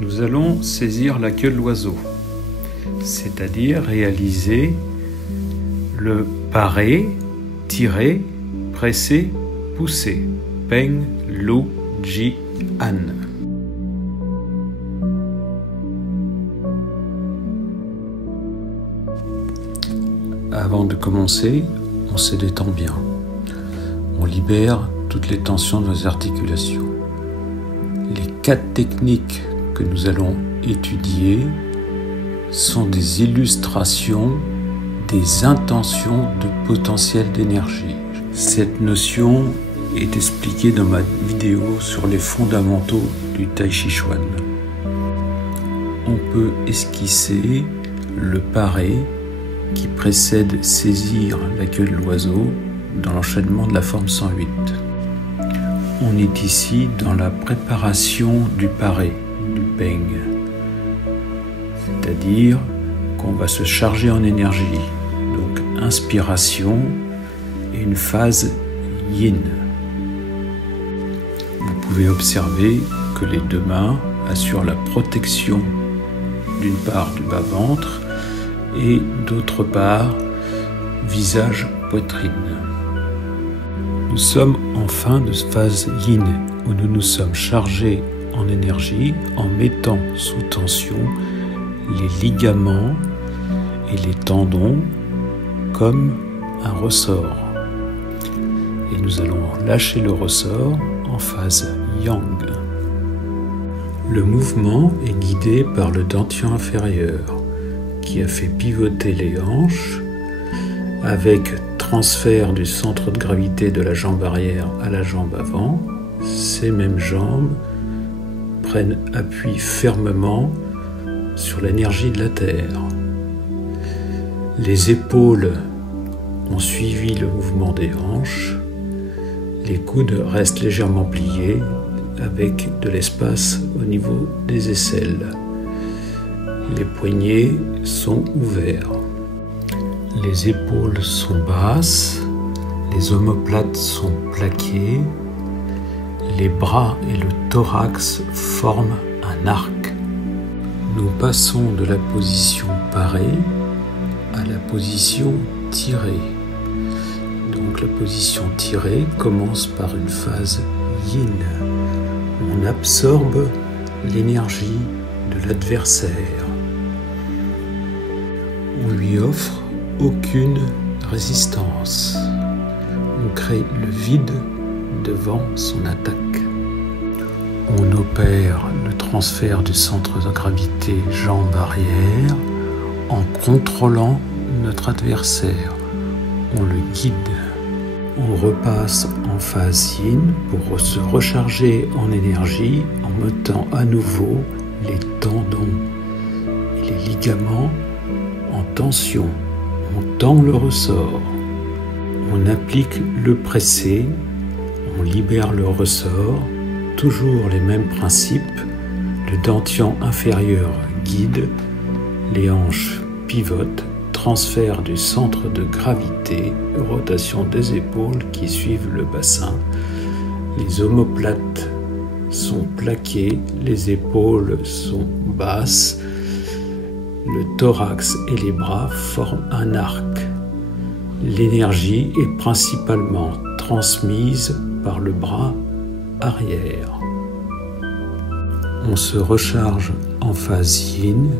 Nous allons saisir la queue de l'oiseau, c'est-à-dire réaliser le parer, tirer, presser, pousser. Peng, Lu, Ji, An. Avant de commencer, on se détend bien. On libère toutes les tensions de nos articulations. Les 4 techniques que nous allons étudier sont des illustrations des intentions de potentiel d'énergie. Cette notion est expliquée dans ma vidéo sur les fondamentaux du Tai Chi Chuan. On peut esquisser le parer qui précède saisir la queue de l'oiseau dans l'enchaînement de la forme 108. On est ici dans la préparation du parer, du peng, c'est-à-dire qu'on va se charger en énergie, donc inspiration et une phase yin. Vous pouvez observer que les 2 mains assurent la protection d'une part du bas-ventre et d'autre part visage, poitrine. Nous sommes en fin de phase yin où nous nous sommes chargés en énergie en mettant sous tension les ligaments et les tendons comme un ressort. Et nous allons lâcher le ressort en phase yang. Le mouvement est guidé par le dantian inférieur qui a fait pivoter les hanches avec transfert du centre de gravité de la jambe arrière à la jambe avant. Ces mêmes jambes prennent appui fermement sur l'énergie de la terre. Les épaules ont suivi le mouvement des hanches. Les coudes restent légèrement pliés avec de l'espace au niveau des aisselles. Les poignets sont ouverts. Les épaules sont basses, les omoplates sont plaquées, les bras et le thorax forment un arc. Nous passons de la position parée à la position tirée. Donc la position tirée commence par une phase yin. On absorbe l'énergie de l'adversaire. On lui offre aucune résistance. On crée le vide devant son attaque. On opère le transfert du centre de gravité jambe arrière en contrôlant notre adversaire. On le guide. On repasse en phase yin pour se recharger en énergie en mettant à nouveau les tendons et les ligaments en tension. On tend le ressort. On applique le pressé. On libère le ressort. Toujours les mêmes principes. Le dantian inférieur guide. Les hanches pivotent. Transfert du centre de gravité, rotation des épaules qui suivent le bassin. Les omoplates sont plaquées, les épaules sont basses, le thorax et les bras forment un arc. L'énergie est principalement transmise par le bras arrière. On se recharge en phase yin,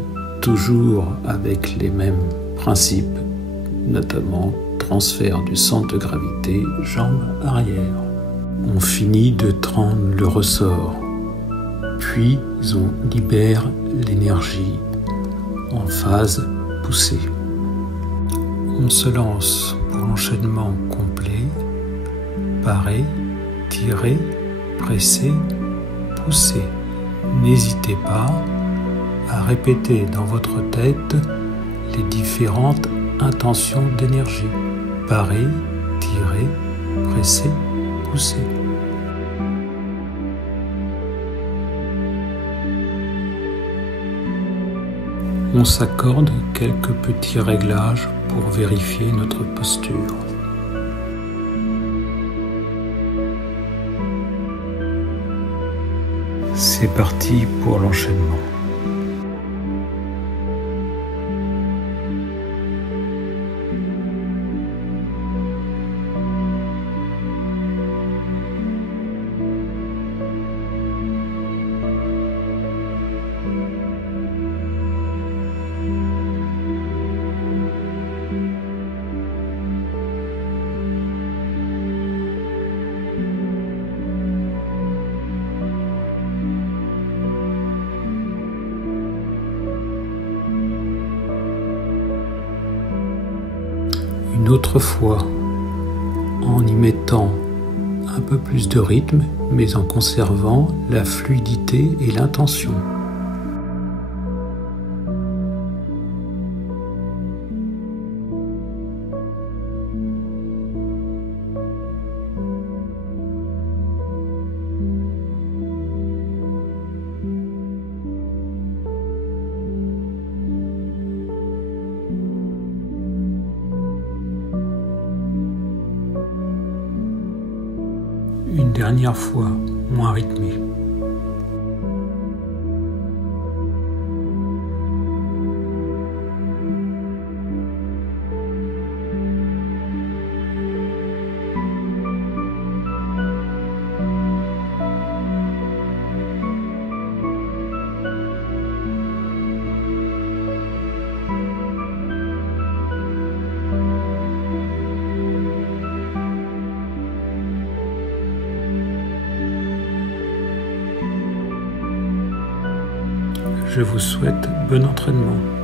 toujours avec les mêmes principe, notamment transfert du centre de gravité jambe arrière. On finit de tendre le ressort, puis on libère l'énergie en phase poussée. On se lance pour l'enchaînement complet, parer, tirer, presser, pousser. N'hésitez pas à répéter dans votre tête les différentes intentions d'énergie. Parer, tirer, presser, pousser. On s'accorde quelques petits réglages pour vérifier notre posture. C'est parti pour l'enchaînement. autre fois en y mettant un peu plus de rythme, mais en conservant la fluidité et l'intention. Une dernière fois, moins rythmé. Je vous souhaite bon entraînement.